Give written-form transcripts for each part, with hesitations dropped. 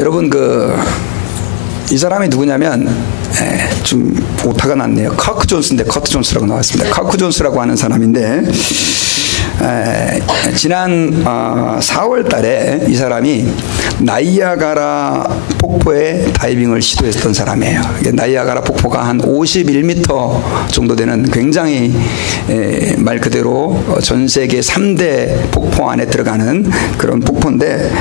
여러분 이 사람이 누구냐면 좀 오타가 났네요. 커크 존스인데 커트 존스라고 나왔습니다. 커크 존스라고 하는 사람인데 지난 4월 달에 이 사람이 나이아가라 폭포에 다이빙을 시도했던 사람이에요. 나이아가라 폭포가 한 51m 정도 되는 굉장히 말 그대로 전 세계 3대 폭포 안에 들어가는 그런 폭포인데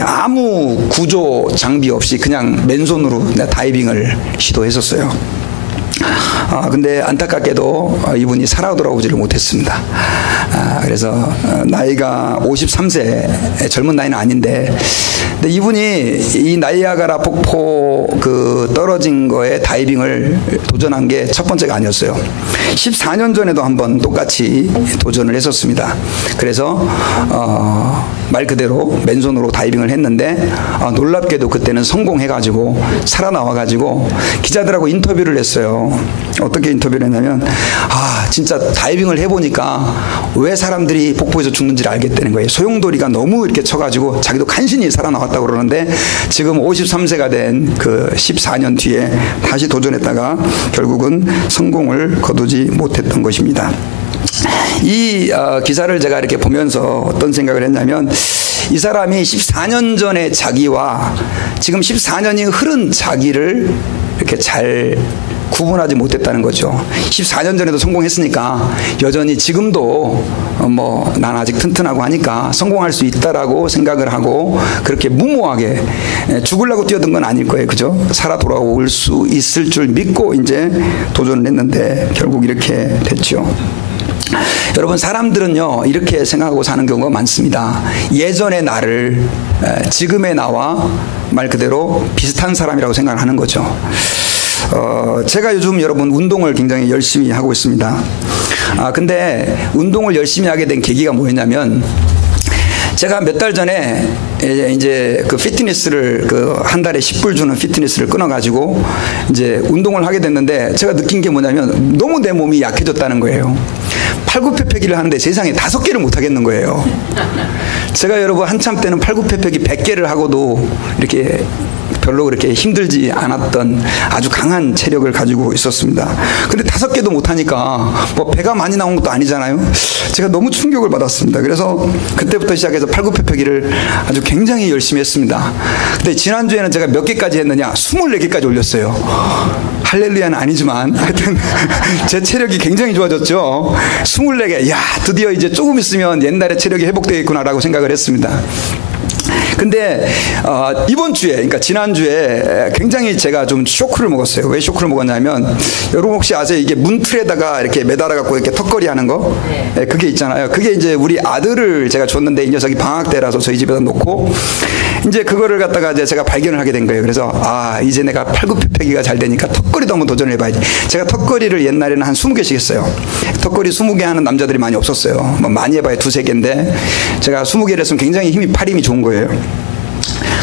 아무 구조 장비 없이 그냥 맨손으로 다이빙을 시도했었어요. 근데 안타깝게도 이분이 살아 돌아오지를 못했습니다. 그래서 나이가 53세, 젊은 나이는 아닌데, 근데 이분이 이 나이아가라 폭포 떨어진 거에 다이빙을 도전한 게 첫 번째가 아니었어요. 14년 전에도 한번 똑같이 도전을 했었습니다. 그래서 말 그대로 맨손으로 다이빙을 했는데 놀랍게도 그때는 성공해가지고 살아나와가지고 기자들하고 인터뷰를 했어요. 어떻게 인터뷰를 했냐면 진짜 다이빙을 해보니까 왜 사람들이 폭포에서 죽는지를 알겠다는 거예요. 소용돌이가 너무 이렇게 쳐가지고 자기도 간신히 살아나왔다고 그러는데 지금 53세가 된 14년 뒤에 다시 도전했다가 결국은 성공을 거두지 못했던 것입니다. 이 기사를 제가 이렇게 보면서 어떤 생각을 했냐면 이 사람이 14년 전의 자기와 지금 14년이 흐른 자기를 이렇게 잘 구분하지 못했다는 거죠. 14년 전에도 성공했으니까 여전히 지금도 난 아직 튼튼하고 하니까 성공할 수 있다라고 생각을 하고 그렇게 무모하게 죽으려고 뛰어든 건 아닐 거예요. 그죠? 살아 돌아올 수 있을 줄 믿고 이제 도전을 했는데 결국 이렇게 됐죠. 여러분, 사람들은요 이렇게 생각하고 사는 경우가 많습니다. 예전의 나를 지금의 나와 말 그대로 비슷한 사람이라고 생각을 하는 거죠. 제가 요즘 여러분 운동을 굉장히 열심히 하고 있습니다. 근데 운동을 열심히 하게 된 계기가 뭐였냐면 제가 몇 달 전에 이제 피트니스를 한 달에 10불 주는 피트니스를 끊어가지고 이제 운동을 하게 됐는데 제가 느낀 게 뭐냐면 너무 내 몸이 약해졌다는 거예요. 팔굽혀펴기를 하는데 세상에 5개를 못 하겠는 거예요. 제가 여러분 한참 때는 팔굽혀펴기 100개를 하고도 이렇게 별로 그렇게 힘들지 않았던 아주 강한 체력을 가지고 있었습니다. 근데 5개도 못하니까 배가 많이 나온 것도 아니잖아요. 제가 너무 충격을 받았습니다. 그래서 그때부터 시작해서 팔굽혀펴기를 아주 굉장히 열심히 했습니다. 근데 지난주에는 제가 몇 개까지 했느냐? 24개까지 올렸어요. 할렐루야는 아니지만 하여튼 제 체력이 굉장히 좋아졌죠. 24개. 야, 드디어 이제 조금 있으면 옛날의 체력이 회복되겠구나라고 생각을 했습니다. 근데 이번 주에, 그러니까 지난주에 굉장히 제가 좀 쇼크를 먹었어요. 왜 쇼크를 먹었냐면 여러분 혹시 아세요? 이게 문틀에다가 이렇게 매달아 갖고 이렇게 턱걸이 하는 거? 네, 그게 있잖아요. 그게 이제 우리 아들을 제가 줬는데 이 녀석이 방학 때라서 저희 집에다 놓고 이제 그거를 갖다가 이제 제가 발견을 하게 된 거예요. 그래서 이제 내가 팔굽혀펴기가 잘 되니까 턱걸이도 한번 도전을 해봐야지. 제가 턱걸이를 옛날에는 한 20개씩 했어요. 턱걸이 20개 하는 남자들이 많이 없었어요. 많이 해봐야 2-3개인데 제가 20개를 했으면 굉장히 팔 힘이 좋은 거예요.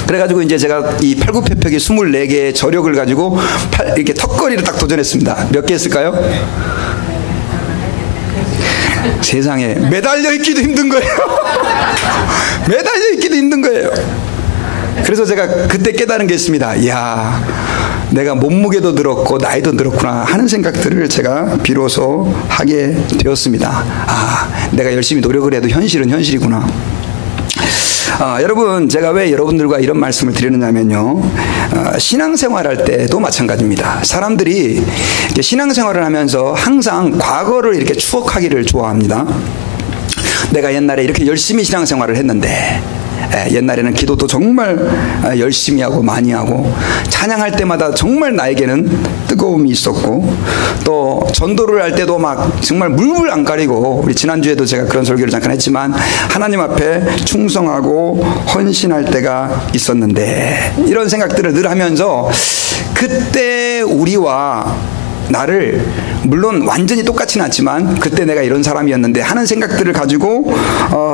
그래가지고 이제 제가 이 팔굽혀펴기 24개의 저력을 가지고 이렇게 턱걸이를 딱 도전했습니다. 몇 개 했을까요? 세상에 매달려 있기도 힘든 거예요. 매달려 있기도 힘든 거예요. 그래서 제가 그때 깨달은 게 있습니다. 이야, 내가 몸무게도 늘었고 나이도 늘었구나 하는 생각들을 제가 비로소 하게 되었습니다. 내가 열심히 노력을 해도 현실은 현실이구나. 여러분, 제가 왜 여러분들과 이런 말씀을 드리느냐면요, 신앙생활할 때도 마찬가지입니다. 사람들이 신앙생활을 하면서 항상 과거를 이렇게 추억하기를 좋아합니다. 내가 옛날에 이렇게 열심히 신앙생활을 했는데, 옛날에는 기도도 정말 열심히 하고 많이 하고 찬양할 때마다 정말 나에게는 뜨거움이 있었고 또 전도를 할 때도 막 정말 물불 안 가리고 우리 지난주에도 제가 그런 설교를 잠깐 했지만 하나님 앞에 충성하고 헌신할 때가 있었는데 이런 생각들을 늘 하면서 그때 우리와 나를 물론 완전히 똑같지는 않지만 그때 내가 이런 사람이었는데 하는 생각들을 가지고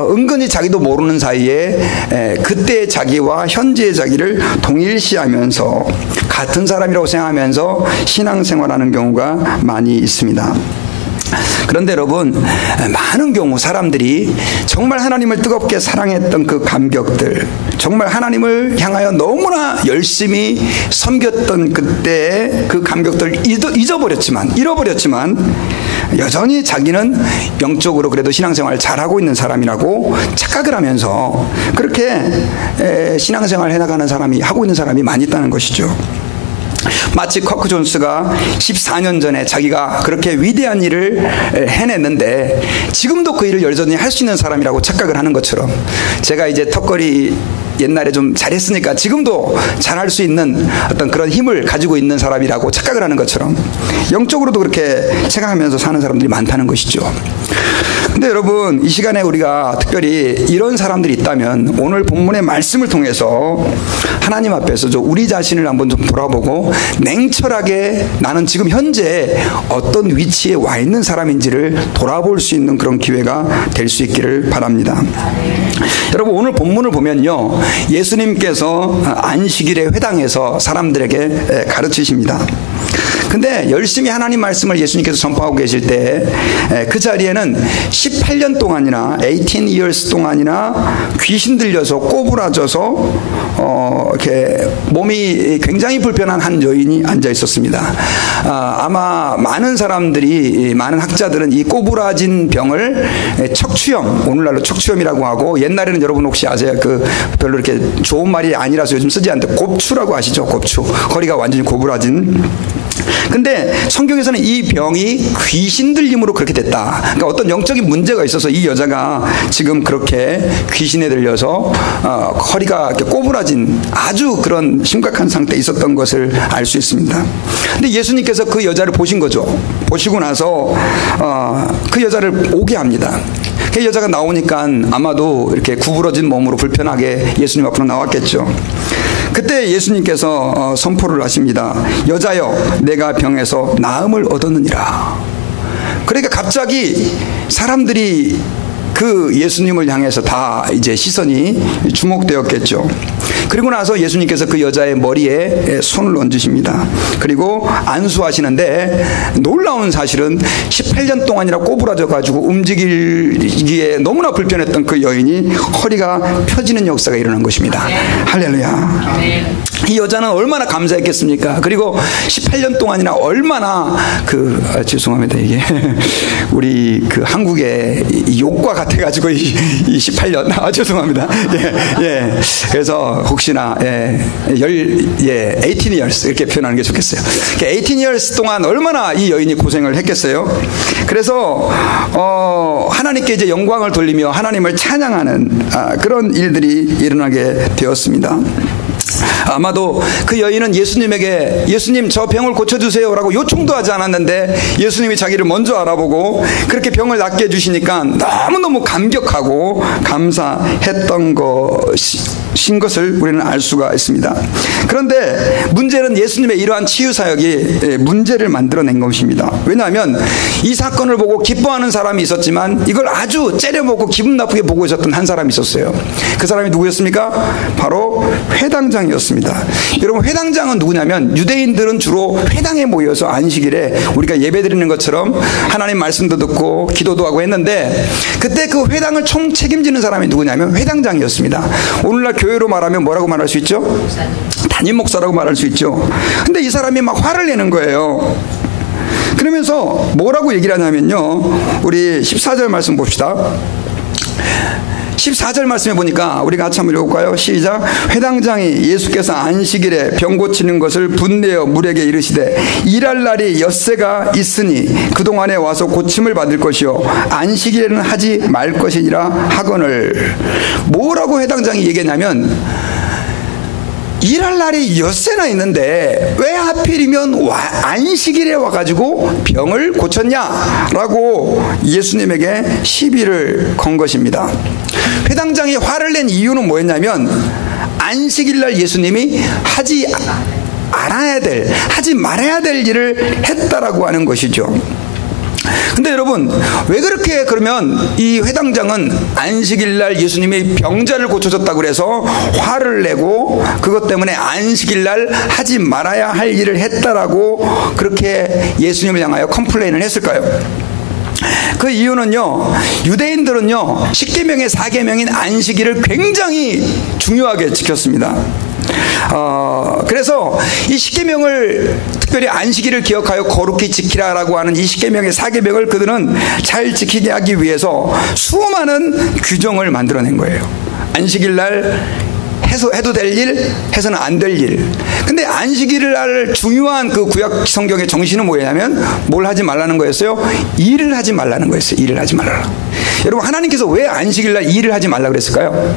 은근히 자기도 모르는 사이에 그때의 자기와 현재의 자기를 동일시하면서 같은 사람이라고 생각하면서 신앙생활하는 경우가 많이 있습니다. 그런데 여러분, 많은 경우 사람들이 정말 하나님을 뜨겁게 사랑했던 그 감격들, 정말 하나님을 향하여 너무나 열심히 섬겼던 그때의 그 감격들을 잃어버렸지만 여전히 자기는 영적으로 그래도 신앙생활을 잘하고 있는 사람이라고 착각을 하면서 그렇게 신앙생활을 해나가는 사람이, 하고 있는 사람이 많이 있다는 것이죠. 마치 커크 존스가 14년 전에 자기가 그렇게 위대한 일을 해냈는데 지금도 그 일을 여전히 할 수 있는 사람이라고 착각을 하는 것처럼, 제가 이제 턱걸이 옛날에 좀 잘했으니까 지금도 잘할 수 있는 어떤 그런 힘을 가지고 있는 사람이라고 착각을 하는 것처럼 영적으로도 그렇게 생각하면서 사는 사람들이 많다는 것이죠. 근데 여러분, 이 시간에 우리가 특별히 이런 사람들이 있다면 오늘 본문의 말씀을 통해서 하나님 앞에서 우리 자신을 한번 좀 돌아보고 냉철하게 나는 지금 현재 어떤 위치에 와 있는 사람인지를 돌아볼 수 있는 그런 기회가 될 수 있기를 바랍니다. 여러분, 오늘 본문을 보면요, 예수님께서 안식일에 회당에서 사람들에게 가르치십니다. 근데 열심히 하나님 말씀을 예수님께서 전파하고 계실 때 그 자리에는 18년 동안이나 18 years 동안이나 귀신 들려서 꼬부라져서 이렇게 몸이 굉장히 불편한 한 여인이 앉아 있었습니다. 아마 많은 사람들이, 많은 학자들은 이 꼬부라진 병을 척추염, 오늘날로 척추염이라고 하고, 옛날에는 여러분 혹시 아세요? 그 별로 이렇게 좋은 말이 아니라서 요즘 쓰지 않는데 곱추라고 아시죠? 곱추. 허리가 완전히 고부라진. 근데 성경에서는 이 병이 귀신 들림으로 그렇게 됐다. 그러니까 어떤 영적인 문제가 있어서 이 여자가 지금 그렇게 귀신에 들려서 허리가 이렇게 꼬부라진 아주 그런 심각한 상태에 있었던 것을 알 수 있습니다. 근데 예수님께서 그 여자를 보신 거죠. 보시고 나서 그 여자를 오게 합니다. 그 여자가 나오니까 아마도 이렇게 구부러진 몸으로 불편하게 예수님 앞으로 나왔겠죠. 그때 예수님께서 선포를 하십니다. 여자여, 내가 병에서 나음을 얻었느니라. 그러니까 갑자기 사람들이 그 예수님을 향해서 다 이제 시선이 주목되었겠죠. 그리고 나서 예수님께서 그 여자의 머리에 손을 얹으십니다. 그리고 안수하시는데 놀라운 사실은 18년 동안이나 꼬부라져 가지고 움직이기에 너무나 불편했던 그 여인이 허리가 펴지는 역사가 일어난 것입니다. 할렐루야. 이 여자는 얼마나 감사했겠습니까? 그리고 18년 동안이나 얼마나 죄송합니다, 이게 우리 그 한국의 욕과 같아가지고 이 18년 죄송합니다. 예. 그래서 혹시나 18 years 이렇게 표현하는 게 좋겠어요. 18 years 동안 얼마나 이 여인이 고생을 했겠어요. 그래서 하나님께 이제 영광을 돌리며 하나님을 찬양하는 그런 일들이 일어나게 되었습니다. 아마도 그 여인은 예수님에게 예수님 저 병을 고쳐주세요 라고 요청도 하지 않았는데 예수님이 자기를 먼저 알아보고 그렇게 병을 낫게 해주시니까 너무너무 감격하고 감사했던 것인 것을 우리는 알 수가 있습니다. 그런데 문제는 예수님의 이러한 치유사역이 문제를 만들어낸 것입니다. 왜냐하면 이 사건을 보고 기뻐하는 사람이 있었지만 이걸 아주 째려보고 기분 나쁘게 보고 있었던 한 사람이 있었어요. 그 사람이 누구였습니까? 바로 회당장이었습니다. 여러분, 회당장은 누구냐면 유대인들은 주로 회당에 모여서 안식일에 우리가 예배드리는 것처럼 하나님 말씀도 듣고 기도도 하고 했는데 그때 그 회당을 총 책임지는 사람이 누구냐면 회당장이었습니다. 오늘날 교회로 말하면 뭐라고 말할 수 있죠? 담임 목사라고 말할 수 있죠. 근데 이 사람이 막 화를 내는 거예요. 그러면서 뭐라고 얘기를 하냐면요, 우리 14절 말씀 봅시다. 14절 말씀에 보니까 우리가 같이 한번 읽어볼까요? 시작. 회당장이 예수께서 안식일에 병 고치는 것을 분내어 물에게 이르시되 일할 날이 엿새가 있으니 그동안에 와서 고침을 받을 것이요 안식일에는 하지 말 것이니라 하거늘. 뭐라고 회당장이 얘기했냐면 일할 날이 엿새나 있는데 왜 하필이면 안식일에 와가지고 병을 고쳤냐라고 예수님에게 시비를 건 것입니다. 회당장이 화를 낸 이유는 뭐였냐면 안식일날 예수님이 하지 말아야 될 일을 했다라고 하는 것이죠. 근데 여러분, 왜 그렇게 그러면 이 회당장은 안식일날 예수님이 병자를 고쳐줬다고 그래서 화를 내고 그것 때문에 안식일날 하지 말아야 할 일을 했다라고 그렇게 예수님을 향하여 컴플레인을 했을까요? 그 이유는요, 유대인들은요 십계명의 4계명인 안식일을 굉장히 중요하게 지켰습니다. 그래서 이 십계명을, 특별히 안식일을 기억하여 거룩히 지키라라고 하는 이 십계명의 4계명을 그들은 잘 지키게 하기 위해서 수많은 규정을 만들어낸 거예요. 안식일 날 해도 될 일, 해서는 안 될 일. 근데 안식일 날 중요한 그 구약 성경의 정신은 뭐냐면 뭘 하지 말라는 거였어요? 일을 하지 말라는 거였어요. 일을 하지 말라. 여러분, 하나님께서 왜 안식일 날 일을 하지 말라 그랬을까요?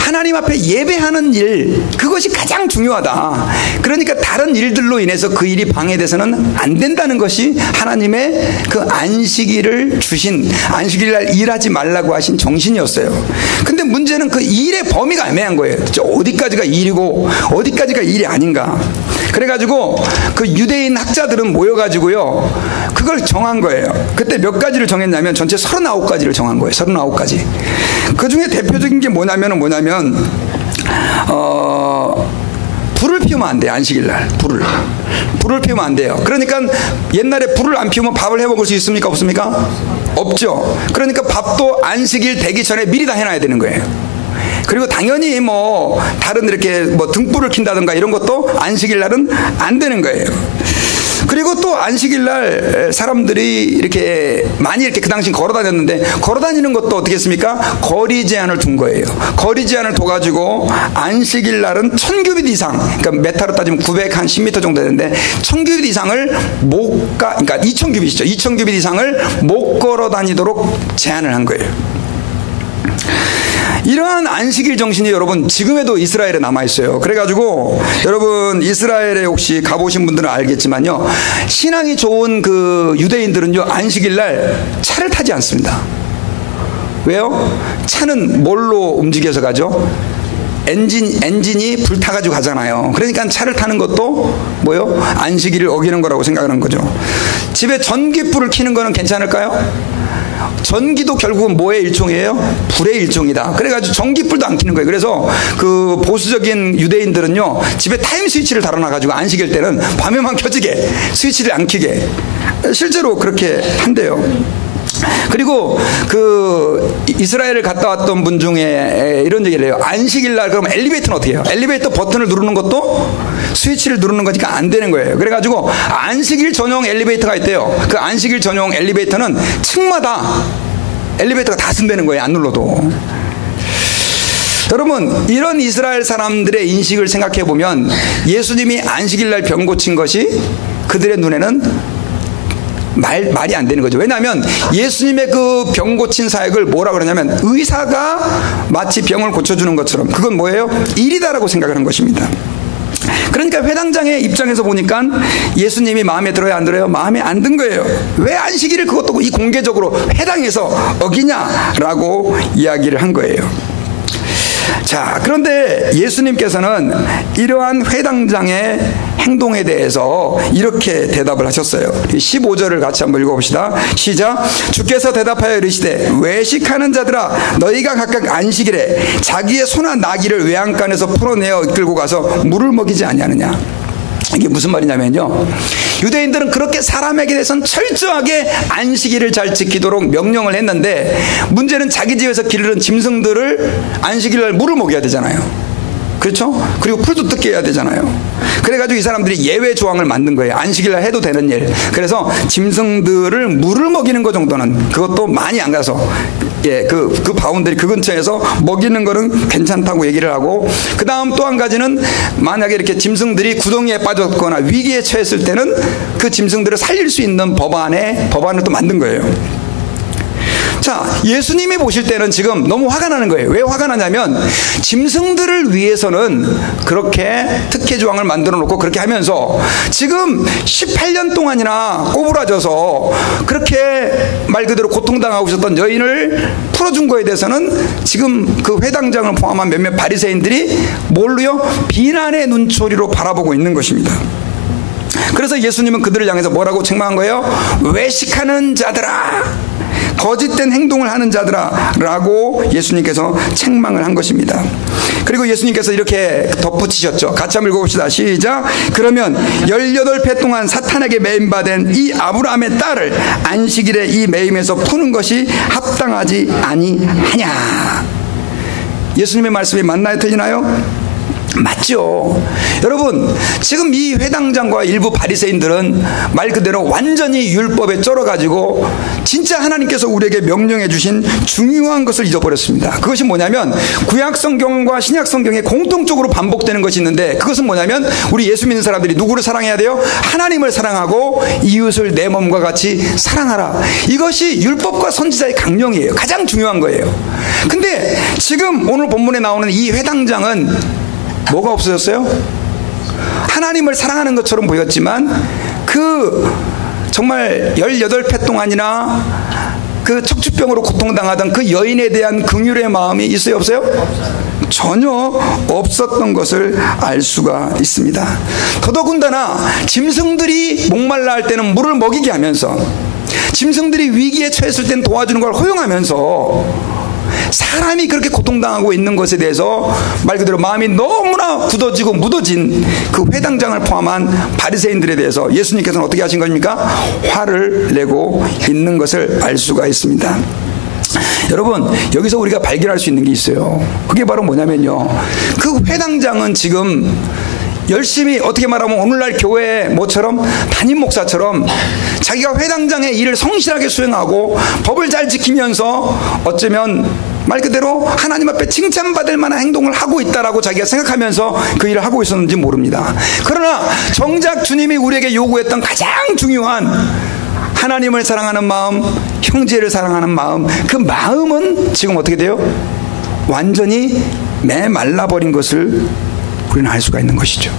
하나님 앞에 예배하는 일, 그것이 가장 중요하다. 그러니까 다른 일들로 인해서 그 일이 방해돼서는 안 된다는 것이 하나님의 그 안식일을 주신, 안식일 날 일하지 말라고 하신 정신이었어요. 근데 문제는 그 일의 범위가 애매한 거예요. 어디까지가 일이고 어디까지가 일이 아닌가. 그래가지고 그 유대인 학자들은 모여가지고요, 그걸 정한 거예요. 그때 몇 가지를 정했냐면 전체 39가지를 정한 거예요. 39가지. 그 중에 대표적인 게 뭐냐면 불을 피우면 안 돼요. 안식일날 불을 피우면 안 돼요. 그러니까 옛날에 불을 안 피우면 밥을 해 먹을 수 있습니까? 없습니까? 없죠. 그러니까 밥도 안식일 되기 전에 미리 다 해놔야 되는 거예요. 그리고 당연히 뭐 다른 이렇게 뭐 등불을 킨다든가 이런 것도 안식일날은 안 되는 거예요. 그리고 또 안식일날 사람들이 이렇게 많이 이렇게 그 당시 걸어 다녔는데, 걸어 다니는 것도 어떻게 했습니까? 거리 제한을 둔 거예요. 거리 제한을 둬가지고 안식일날은 1000규빗 이상, 그러니까 메타로 따지면 910m 정도 되는데 1000규빗 이상을 그러니까 2000규빗이죠. 2000규빗 이상을 못 걸어 다니도록 제한을 한 거예요. 이러한 안식일 정신이 여러분 지금에도 이스라엘에 남아있어요. 그래가지고 여러분 이스라엘에 혹시 가보신 분들은 알겠지만요, 신앙이 좋은 그 유대인들은요 안식일날 차를 타지 않습니다. 왜요? 차는 뭘로 움직여서 가죠? 엔진이 불타가지고 가잖아요. 그러니까 차를 타는 것도 뭐요? 안식일을 어기는 거라고 생각하는 거죠. 집에 전기불을 켜는 거는 괜찮을까요? 전기도 결국은 뭐의 일종이에요? 불의 일종이다. 그래가지고 전기불도 안 켜는 거예요. 그래서 그 보수적인 유대인들은요, 집에 타임 스위치를 달아놔가지고 안식일 때는 밤에만 켜지게, 스위치를 안 켜게, 실제로 그렇게 한대요. 그리고 그 이스라엘을 갔다 왔던 분 중에 이런 얘기를 해요. 안식일 날 그럼 엘리베이터는 어떻게 해요? 엘리베이터 버튼을 누르는 것도 스위치를 누르는 거니까 안 되는 거예요. 그래가지고 안식일 전용 엘리베이터가 있대요. 그 안식일 전용 엘리베이터는 층마다 엘리베이터가 다 쓴다는 거예요. 안 눌러도. 여러분, 이런 이스라엘 사람들의 인식을 생각해 보면 예수님이 안식일 날 병 고친 것이 그들의 눈에는 말이 안 되는 거죠. 왜냐하면 예수님의 그 병 고친 사역을 뭐라 그러냐면 의사가 마치 병을 고쳐주는 것처럼, 그건 뭐예요? 일이다라고 생각하는 것입니다. 그러니까 회당장의 입장에서 보니까 예수님이 마음에 들어요, 안 들어요? 마음에 안 든 거예요. 왜 안식일을 그것도 이 공개적으로 회당에서 어기냐라고 이야기를 한 거예요. 자, 그런데 예수님께서는 이러한 회당장의 행동에 대해서 이렇게 대답을 하셨어요. 15절을 같이 한번 읽어봅시다. 시작. 주께서 대답하여 이르시되 외식하는 자들아, 너희가 각각 안식일에 자기의 소나 나귀를 외양간에서 풀어내어 이끌고 가서 물을 먹이지 아니하느냐. 이게 무슨 말이냐면요, 유대인들은 그렇게 사람에게 대해서는 철저하게 안식일을 잘 지키도록 명령을 했는데, 문제는 자기 집에서 기르는 짐승들을 안식일날 물을 먹여야 되잖아요. 그렇죠? 그리고 풀도 뜯게 해야 되잖아요. 그래가지고 이 사람들이 예외 조항을 만든 거예요. 안식일날 해도 되는 일. 그래서 짐승들을 물을 먹이는 것 정도는, 그것도 많이 안 가서, 그 바운더리 그 근처에서 먹이는 거는 괜찮다고 얘기를 하고, 그 다음 또 한 가지는 만약에 이렇게 짐승들이 구덩이에 빠졌거나 위기에 처했을 때는 그 짐승들을 살릴 수 있는 법안을 또 만든 거예요. 자, 예수님이 보실 때는 지금 너무 화가 나는 거예요. 왜 화가 나냐면 짐승들을 위해서는 그렇게 특혜 조항을 만들어 놓고 그렇게 하면서 지금 18년 동안이나 꼬부라져서 그렇게 말 그대로 고통당하고 있었던 여인을 풀어준 거에 대해서는 지금 그 회당장을 포함한 몇몇 바리새인들이 뭘로요? 비난의 눈초리로 바라보고 있는 것입니다. 그래서 예수님은 그들을 향해서 뭐라고 책망한 거예요? 외식하는 자들아, 거짓된 행동을 하는 자들아 라고 예수님께서 책망을 한 것입니다. 그리고 예수님께서 이렇게 덧붙이셨죠. 같이 한번 읽어봅시다. 시작. 그러면 18배 동안 사탄에게 매임받은 이 아브라함의 딸을 안식일에 이 매임에서 푸는 것이 합당하지 아니하냐. 예수님의 말씀이 맞나요? 틀리나요? 맞죠. 여러분, 지금 이 회당장과 일부 바리새인들은 말 그대로 완전히 율법에 쩔어가지고 진짜 하나님께서 우리에게 명령해 주신 중요한 것을 잊어버렸습니다. 그것이 뭐냐면 구약성경과 신약성경에 공통적으로 반복되는 것이 있는데, 그것은 뭐냐면 우리 예수 믿는 사람들이 누구를 사랑해야 돼요? 하나님을 사랑하고 이웃을 내 몸과 같이 사랑하라. 이것이 율법과 선지자의 강령이에요. 가장 중요한 거예요. 근데 지금 오늘 본문에 나오는 이 회당장은 뭐가 없어졌어요? 하나님을 사랑하는 것처럼 보였지만 그 정말 18회 동안이나 그 척추병으로 고통당하던 그 여인에 대한 긍휼의 마음이 있어요, 없어요? 전혀 없었던 것을 알 수가 있습니다. 더더군다나 짐승들이 목말라 할 때는 물을 먹이게 하면서, 짐승들이 위기에 처했을 때는 도와주는 걸 허용하면서, 사람이 그렇게 고통당하고 있는 것에 대해서 말 그대로 마음이 너무나 굳어지고 묻어진 그 회당장을 포함한 바리새인들에 대해서 예수님께서는 어떻게 하신 겁니까? 화를 내고 있는 것을 알 수가 있습니다. 여러분, 여기서 우리가 발견할 수 있는 게 있어요. 그게 바로 뭐냐면요, 그 회당장은 지금 열심히, 어떻게 말하면 오늘날 교회 뭐처럼 담임 목사처럼 자기가 회당장의 일을 성실하게 수행하고 법을 잘 지키면서 어쩌면 말 그대로 하나님 앞에 칭찬받을 만한 행동을 하고 있다라고 자기가 생각하면서 그 일을 하고 있었는지 모릅니다. 그러나 정작 주님이 우리에게 요구했던 가장 중요한 하나님을 사랑하는 마음, 형제를 사랑하는 마음, 그 마음은 지금 어떻게 돼요? 완전히 메말라버린 것을 우리는 알 수가 있는 것이죠.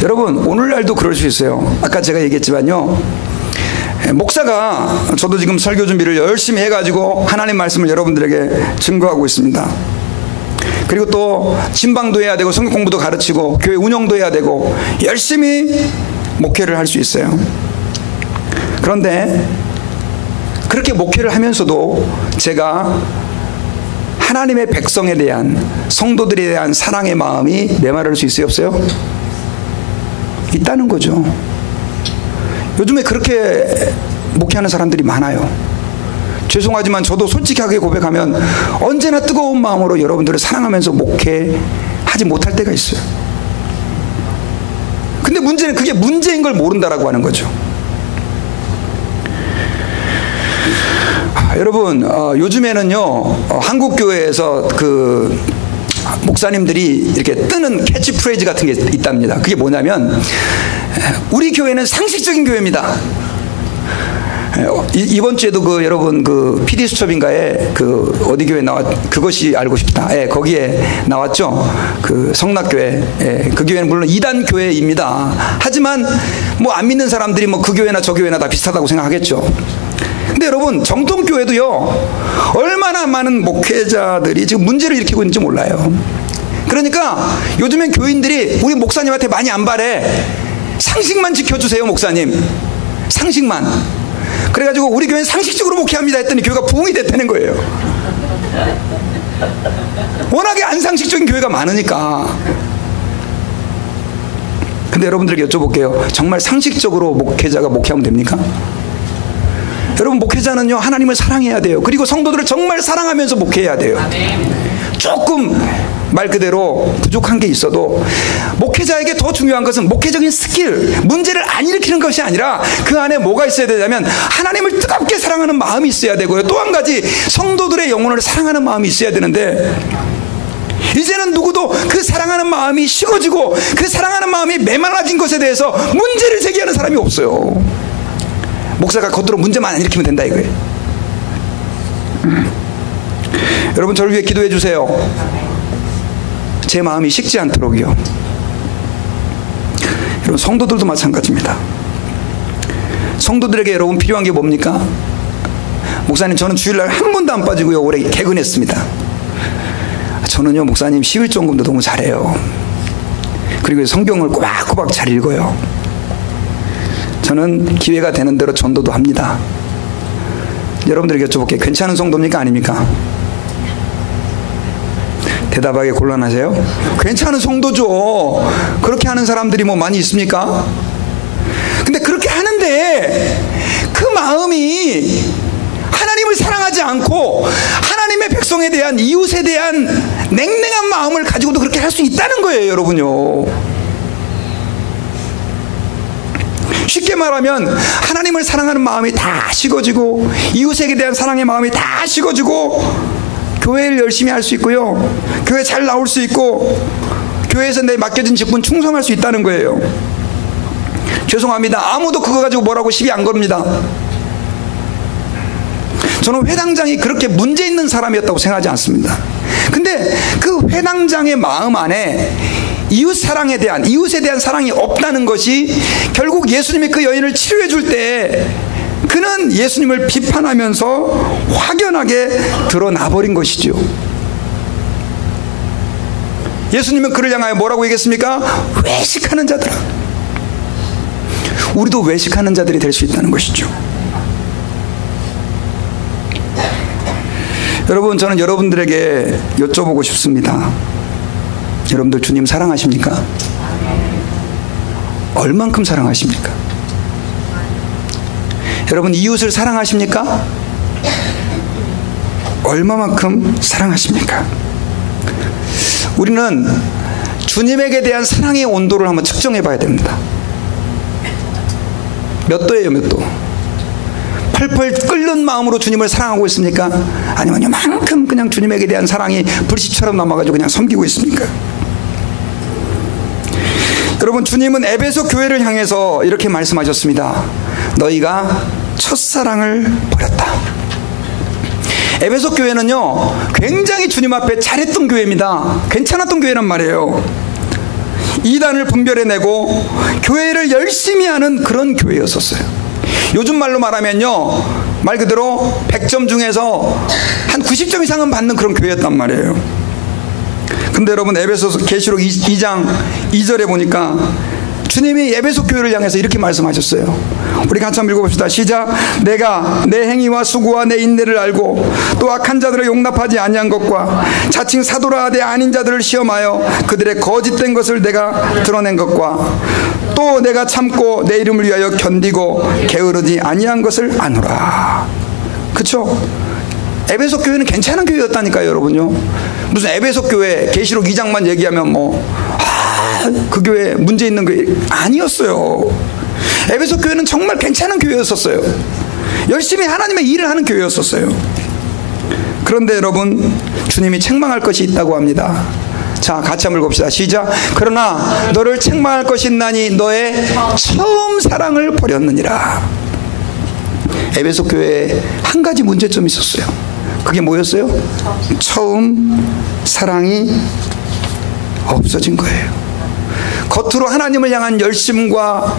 여러분, 오늘날도 그럴 수 있어요. 아까 제가 얘기했지만요, 목사가, 저도 지금 설교 준비를 열심히 해가지고 하나님 말씀을 여러분들에게 증거하고 있습니다. 그리고 또 진방도 해야 되고 성경 공부도 가르치고 교회 운영도 해야 되고 열심히 목회를 할 수 있어요. 그런데 그렇게 목회를 하면서도 제가 하나님의 백성에 대한, 성도들에 대한 사랑의 마음이 메마를 수 있어요, 없어요? 있다는 거죠. 요즘에 그렇게 목회하는 사람들이 많아요. 죄송하지만 저도 솔직하게 고백하면 언제나 뜨거운 마음으로 여러분들을 사랑하면서 목회하지 못할 때가 있어요. 근데 문제는 그게 문제인 걸 모른다라고 하는 거죠. 여러분, 요즘에는요, 한국 교회에서 그 목사님들이 이렇게 뜨는 캐치프레이즈 같은 게 있답니다. 그게 뭐냐면, 우리 교회는 상식적인 교회입니다. 이번 주에도 그 여러분 그 PD 수첩인가에 그 어디 교회 그것이 알고 싶다. 예, 거기에 나왔죠. 그 성락교회. 예, 그 교회는 물론 이단 교회입니다. 하지만 뭐 안 믿는 사람들이 뭐 그 교회나 저 교회나 다 비슷하다고 생각하겠죠. 근데 여러분, 정통교회도요, 얼마나 많은 목회자들이 지금 문제를 일으키고 있는지 몰라요. 그러니까 요즘엔 교인들이 우리 목사님한테 많이 안 바래. 상식만 지켜주세요, 목사님. 상식만. 그래가지고 우리 교회는 상식적으로 목회합니다 했더니 교회가 부흥이 됐다는 거예요. 워낙에 안 상식적인 교회가 많으니까. 근데 여러분들에게 여쭤볼게요. 정말 상식적으로 목회자가 목회하면 됩니까? 여러분, 목회자는요, 하나님을 사랑해야 돼요. 그리고 성도들을 정말 사랑하면서 목회해야 돼요. 조금 말 그대로 부족한 게 있어도 목회자에게 더 중요한 것은 목회적인 스킬, 문제를 안 일으키는 것이 아니라 그 안에 뭐가 있어야 되냐면 하나님을 뜨겁게 사랑하는 마음이 있어야 되고요, 또 한 가지 성도들의 영혼을 사랑하는 마음이 있어야 되는데, 이제는 누구도 그 사랑하는 마음이 식어지고 그 사랑하는 마음이 메말라진 것에 대해서 문제를 제기하는 사람이 없어요. 목사가 겉으로 문제만 안 일으키면 된다 이거예요. 여러분, 저를 위해 기도해 주세요. 제 마음이 식지 않도록요. 여러분, 성도들도 마찬가지입니다. 성도들에게 여러분 필요한 게 뭡니까? 목사님, 저는 주일날 한 번도 안 빠지고요, 올해 개근했습니다. 저는요, 목사님 11조금도 너무 잘해요. 그리고 성경을 꼬박꼬박 잘 읽어요. 저는 기회가 되는 대로 전도도 합니다. 여러분들에게 여쭤볼게요. 괜찮은 성도입니까? 아닙니까? 대답하기 곤란하세요? 괜찮은 성도죠. 그렇게 하는 사람들이 뭐 많이 있습니까? 근데 그렇게 하는데 그 마음이 하나님을 사랑하지 않고 하나님의 백성에 대한, 이웃에 대한 냉랭한 마음을 가지고도 그렇게 할 수 있다는 거예요, 여러분요. 쉽게 말하면 하나님을 사랑하는 마음이 다 식어지고 이웃에게 대한 사랑의 마음이 다 식어지고 교회를 열심히 할 수 있고요, 교회 잘 나올 수 있고 교회에서 내 맡겨진 직분 충성할 수 있다는 거예요. 죄송합니다. 아무도 그거 가지고 뭐라고 시비 안 겁니다. 저는 회당장이 그렇게 문제 있는 사람이었다고 생각하지 않습니다. 근데 그 회당장의 마음 안에 이웃에 대한 사랑이 없다는 것이 결국 예수님이 그 여인을 치료해 줄 때 그는 예수님을 비판하면서 확연하게 드러나 버린 것이죠. 예수님은 그를 향하여 뭐라고 얘기했습니까? 외식하는 자들아. 우리도 외식하는 자들이 될 수 있다는 것이죠. 여러분, 저는 여러분들에게 여쭤보고 싶습니다. 여러분들 주님 사랑하십니까? 얼만큼 사랑하십니까? 여러분 이웃을 사랑하십니까? 얼마만큼 사랑하십니까? 우리는 주님에게 대한 사랑의 온도를 한번 측정해 봐야 됩니다. 몇 도예요, 몇 도? 펄펄 끓는 마음으로 주님을 사랑하고 있습니까? 아니면 이만큼 그냥 주님에게 대한 사랑이 불씨처럼 남아가지고 그냥 섬기고 있습니까? 여러분, 주님은 에베소 교회를 향해서 이렇게 말씀하셨습니다. 너희가 첫사랑을 버렸다. 에베소 교회는요, 굉장히 주님 앞에 잘했던 교회입니다. 괜찮았던 교회란 말이에요. 이단을 분별해내고 교회를 열심히 하는 그런 교회였었어요. 요즘 말로 말하면요, 말 그대로 100점 중에서 한 90점 이상은 받는 그런 교회였단 말이에요. 근데 여러분, 에베소 계시록 2장 2절에 보니까 주님이 에베소 교회를 향해서 이렇게 말씀하셨어요. 우리 같이 한번 읽어봅시다. 시작. 내가 내 행위와 수고와 내 인내를 알고 또 악한 자들을 용납하지 아니한 것과 자칭 사도라 하되 아닌 자들을 시험하여 그들의 거짓된 것을 내가 드러낸 것과 또 내가 참고 내 이름을 위하여 견디고 게으르지 아니한 것을 아노라. 그쵸? 에베소 교회는 괜찮은 교회였다니까요, 여러분요. 무슨 에베소 교회 계시록 2장만 얘기하면 그 교회 문제 있는 교회 아니었어요. 에베소 교회는 정말 괜찮은 교회였었어요. 열심히 하나님의 일을 하는 교회였었어요. 그런데 여러분, 주님이 책망할 것이 있다고 합니다. 자, 같이 한번 읽읍시다. 시작. 그러나 너를 책망할 것이 있나니 너의 처음 사랑을 버렸느니라. 에베소 교회에 한 가지 문제점이 있었어요. 그게 뭐였어요? 처음 사랑이 없어진 거예요. 겉으로 하나님을 향한 열심과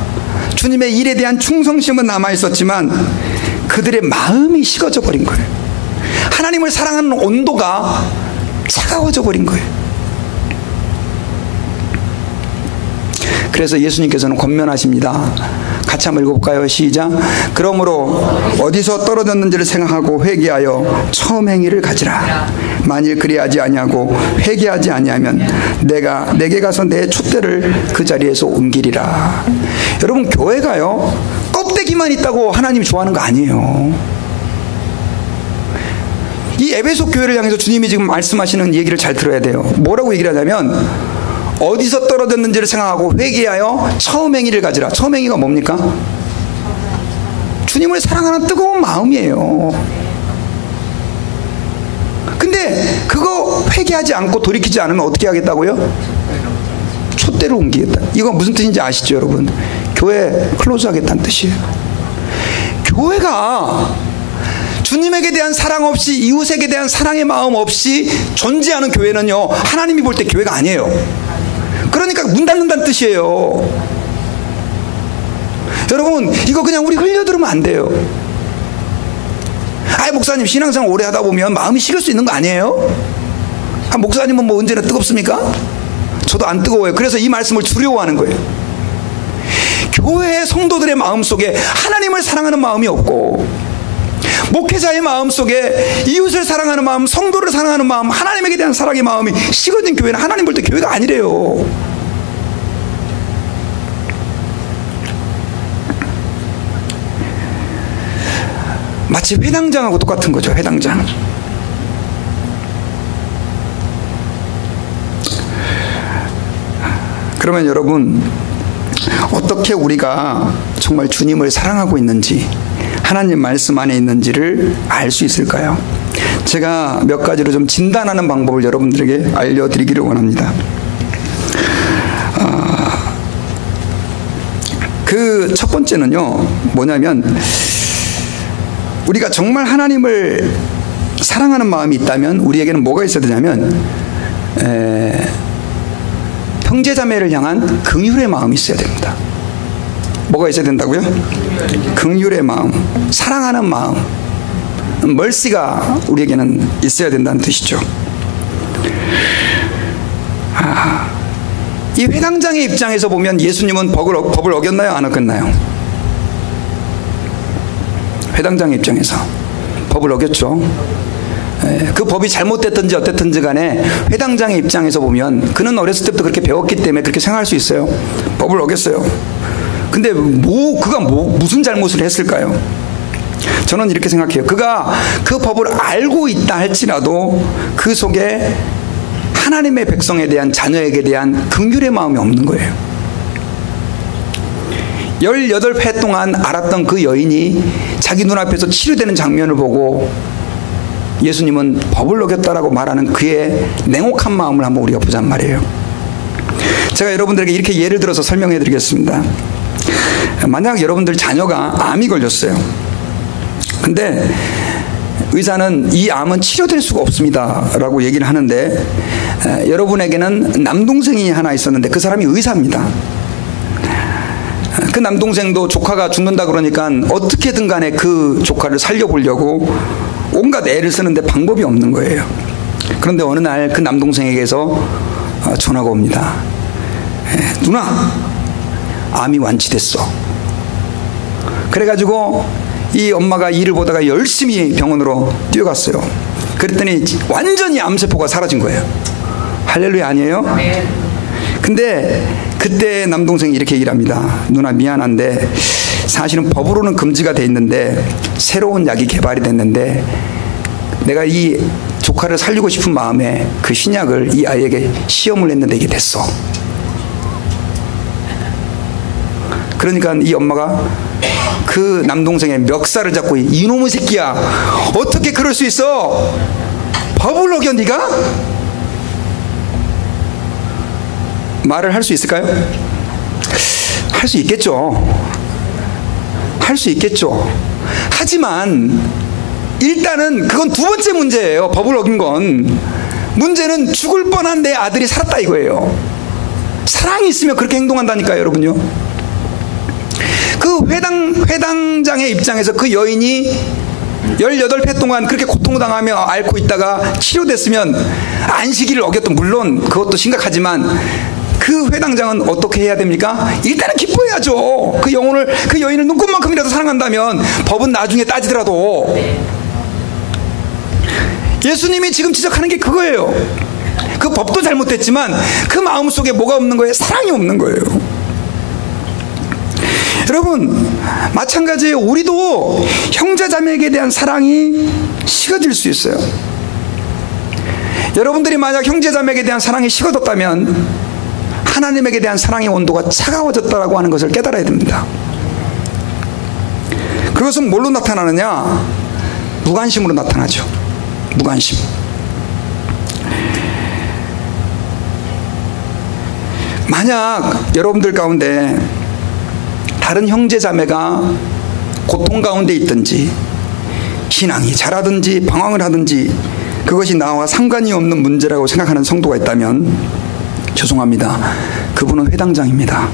주님의 일에 대한 충성심은 남아있었지만 그들의 마음이 식어져 버린 거예요. 하나님을 사랑하는 온도가 차가워져 버린 거예요. 그래서 예수님께서는 권면하십니다. 같이 한번 읽어볼까요? 시작. 그러므로 어디서 떨어졌는지를 생각하고 회개하여 처음 행위를 가지라. 만일 그리하지 아니하고 회개하지 아니하면 내가 내게 가서 내 촛대를 그 자리에서 옮기리라. 여러분, 교회가요, 껍데기만 있다고 하나님이 좋아하는 거 아니에요. 이 에베소 교회를 향해서 주님이 지금 말씀하시는 얘기를 잘 들어야 돼요. 뭐라고 얘기를 하냐면 어디서 떨어졌는지를 생각하고 회개하여 처음 행위를 가지라. 처음 행위가 뭡니까? 주님을 사랑하는 뜨거운 마음이에요. 근데 그거 회개하지 않고 돌이키지 않으면 어떻게 하겠다고요? 촛대를 옮기겠다. 이거 무슨 뜻인지 아시죠, 여러분? 교회 클로즈 하겠다는 뜻이에요. 교회가 주님에게 대한 사랑 없이, 이웃에게 대한 사랑의 마음 없이 존재하는 교회는요, 하나님이 볼 때 교회가 아니에요. 그러니까 문 닫는다는 뜻이에요. 여러분, 이거 그냥 우리 흘려들으면 안 돼요. 목사님 신앙생활 오래 하다 보면 마음이 식을 수 있는 거 아니에요? 목사님은 뭐 언제나 뜨겁습니까? 저도 안 뜨거워요. 그래서 이 말씀을 두려워하는 거예요. 교회 성도들의 마음속에 하나님을 사랑하는 마음이 없고, 목회자의 마음속에 이웃을 사랑하는 마음, 성도를 사랑하는 마음, 하나님에게 대한 사랑의 마음이 식어진 교회는 하나님 볼 때 교회가 아니래요. 마치 회당장하고 똑같은 거죠. 회당장. 그러면 여러분, 어떻게 우리가 정말 주님을 사랑하고 있는지, 하나님 말씀 안에 있는지를 알 수 있을까요? 제가 몇 가지로 좀 진단하는 방법을 여러분들에게 알려드리기를 원합니다. 그 첫 번째는요, 뭐냐면, 우리가 정말 하나님을 사랑하는 마음이 있다면 우리에게는 뭐가 있어야 되냐면, 형제자매를 향한 긍휼의 마음이 있어야 됩니다. 뭐가 있어야 된다고요? 긍휼의 마음, 사랑하는 마음, 멀시가 우리에게는 있어야 된다는 뜻이죠. 이 회당장의 입장에서 보면 예수님은 법을 어겼나요? 안 어겼나요? 회당장의 입장에서 법을 어겼죠. 그 법이 잘못됐든지 어땠든지 간에 회당장의 입장에서 보면 그는 어렸을 때부터 그렇게 배웠기 때문에 그렇게 생각할 수 있어요. 법을 어겼어요. 근데 그가 무슨 잘못을 했을까요? 저는 이렇게 생각해요. 그가 그 법을 알고 있다 할지라도 그 속에 하나님의 백성에 대한, 자녀에게 대한 긍휼의 마음이 없는 거예요. 18회 동안 알았던 그 여인이 자기 눈앞에서 치료되는 장면을 보고 예수님은 법을 어겼다라고 말하는 그의 냉혹한 마음을 한번 우리가 보잔 말이에요. 제가 여러분들에게 이렇게 예를 들어서 설명해 드리겠습니다. 만약 여러분들 자녀가 암이 걸렸어요. 근데 의사는 이 암은 치료될 수가 없습니다 라고 얘기를 하는데, 여러분에게는 남동생이 하나 있었는데 그 사람이 의사입니다. 그 남동생도 조카가 죽는다 그러니까 어떻게든 간에 그 조카를 살려보려고 온갖 애를 쓰는데 방법이 없는 거예요. 그런데 어느 날 그 남동생에게서 전화가 옵니다. 누나, 암이 완치됐어. 그래가지고 이 엄마가 일을 보다가 열심히 병원으로 뛰어갔어요. 그랬더니 완전히 암세포가 사라진 거예요. 할렐루야 아니에요? 근데 그때 남동생이 이렇게 얘기를 합니다. 누나 미안한데 사실은 법으로는 금지가 돼 있는데 새로운 약이 개발이 됐는데 내가 이 조카를 살리고 싶은 마음에 그 신약을 이 아이에게 시험을 했는데 이게 됐어. 그러니까 이 엄마가 그 남동생의 멱살을 잡고, 이놈의 새끼야, 어떻게 그럴 수 있어? 법을 어겨 네가? 말을 할 수 있을까요? 할 수 있겠죠. 할 수 있겠죠. 하지만 일단은 그건 두 번째 문제예요. 법을 어긴 건. 문제는 죽을 뻔한 내 아들이 살았다 이거예요. 사랑이 있으면 그렇게 행동한다니까요, 여러분요. 그 회당장의 입장에서 그 여인이 18회 동안 그렇게 고통당하며 앓고 있다가 치료됐으면 안식일을 어겼던, 물론 그것도 심각하지만 그 회당장은 어떻게 해야 됩니까? 일단은 기뻐해야죠. 그 여인을 눈꽃만큼이라도 사랑한다면 법은 나중에 따지더라도. 예수님이 지금 지적하는 게 그거예요. 그 법도 잘못됐지만 그 마음속에 뭐가 없는 거예요? 사랑이 없는 거예요. 여러분, 마찬가지예요. 우리도 형제자매에게 대한 사랑이 식어질 수 있어요. 여러분들이 만약 형제자매에게 대한 사랑이 식어졌다면 하나님에게 대한 사랑의 온도가 차가워졌다고 하는 것을 깨달아야 됩니다. 그것은 뭘로 나타나느냐? 무관심으로 나타나죠. 무관심. 만약 여러분들 가운데 다른 형제자매가 고통 가운데 있든지 신앙이 자라든지 방황을 하든지 그것이 나와 상관이 없는 문제라고 생각하는 성도가 있다면 죄송합니다. 그분은 회당장입니다.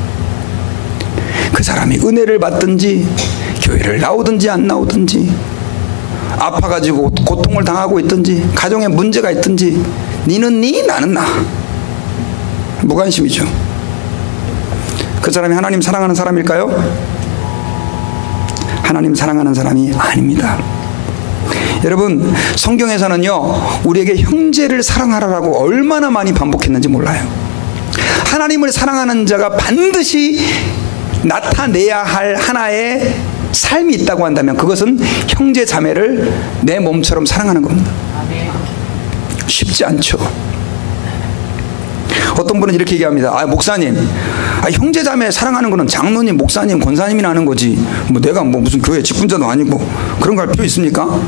그 사람이 은혜를 받든지 교회를 나오든지 안 나오든지 아파가지고 고통을 당하고 있든지 가정에 문제가 있든지 니는 니 나는 나, 무관심이죠. 그 사람이 하나님 사랑하는 사람일까요? 하나님 사랑하는 사람이 아닙니다. 여러분, 성경에서는요, 우리에게 형제를 사랑하라라고 얼마나 많이 반복했는지 몰라요. 하나님을 사랑하는 자가 반드시 나타내야 할 하나의 삶이 있다고 한다면 그것은 형제 자매를 내 몸처럼 사랑하는 겁니다. 쉽지 않죠. 어떤 분은 이렇게 얘기합니다. 아, 목사님, 형제 자매 사랑하는 거는 장로님, 목사님, 권사님이나 하는 거지, 뭐 내가 뭐 무슨 교회 직분자도 아니고 그런 거 할 필요 있습니까?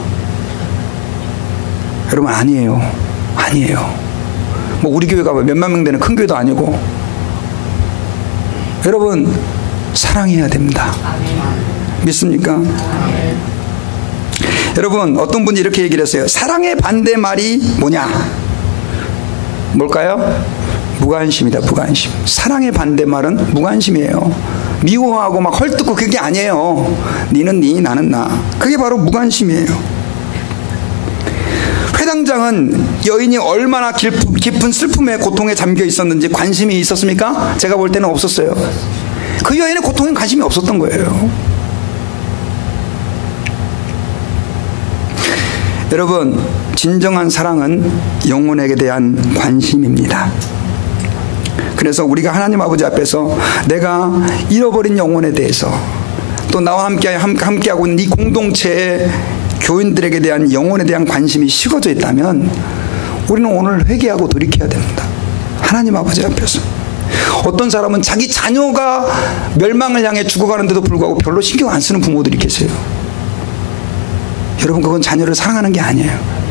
여러분, 아니에요. 뭐 우리 교회가 몇만 명 되는 큰 교회도 아니고. 여러분, 사랑해야 됩니다. 믿습니까? 여러분, 어떤 분이 이렇게 얘기를 했어요. 사랑의 반대말이 뭐냐? 뭘까요? 무관심이다. 무관심. 사랑의 반대말은 무관심이에요. 미워하고 막 헐뜯고 그게 아니에요. 니는 니, 나는 나. 그게 바로 무관심이에요. 회당장은 여인이 얼마나 깊은 슬픔의 고통에 잠겨 있었는지 관심이 있었습니까? 제가 볼 때는 없었어요. 그 여인의 고통에 관심이 없었던 거예요. 여러분, 진정한 사랑은 영혼에게 대한 관심입니다. 그래서 우리가 하나님 아버지 앞에서 내가 잃어버린 영혼에 대해서, 또 나와 함께하고 있는 이 공동체의 교인들에게 대한 영혼에 대한 관심이 식어져 있다면 우리는 오늘 회개하고 돌이켜야 됩니다. 하나님 아버지 앞에서. 어떤 사람은 자기 자녀가 멸망을 향해 죽어가는데도 불구하고 별로 신경 안 쓰는 부모들이 계세요. 여러분, 그건 자녀를 사랑하는 게 아니에요.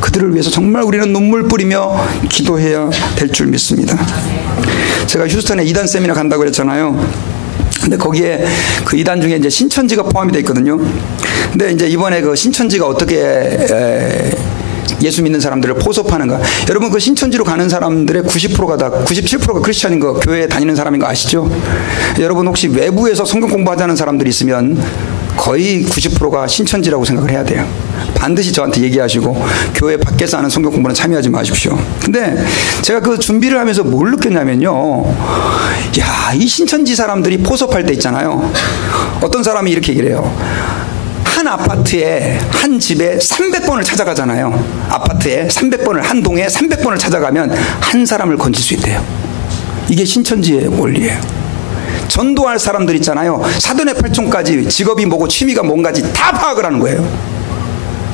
그들을 위해서 정말 우리는 눈물 뿌리며 기도해야 될 줄 믿습니다. 제가 휴스턴에 2단 세미나 간다고 그랬잖아요. 근데 거기에 그 2단 중에 이제 신천지가 포함이 되어 있거든요. 근데 이제 이번에 그 신천지가 어떻게 예수 믿는 사람들을 포섭하는가. 여러분, 그 신천지로 가는 사람들의 97%가 크리스찬인 거, 교회에 다니는 사람인 거 아시죠? 여러분, 혹시 외부에서 성경 공부하자는 사람들이 있으면 거의 90%가 신천지라고 생각을 해야 돼요. 반드시 저한테 얘기하시고 교회 밖에서 하는 성경 공부는 참여하지 마십시오. 근데 제가 그 준비를 하면서 뭘 느꼈냐면요, 야, 이 신천지 사람들이 포섭할 때 있잖아요. 어떤 사람이 이렇게 얘기를 해요. 한 아파트에, 한 집에 300번을 찾아가잖아요. 아파트에 300번을, 한 동에 300번을 찾아가면 한 사람을 건질 수 있대요. 이게 신천지의 원리예요. 전도할 사람들 있잖아요. 사돈의 팔촌까지 직업이 뭐고 취미가 뭔가지 다 파악을 하는 거예요.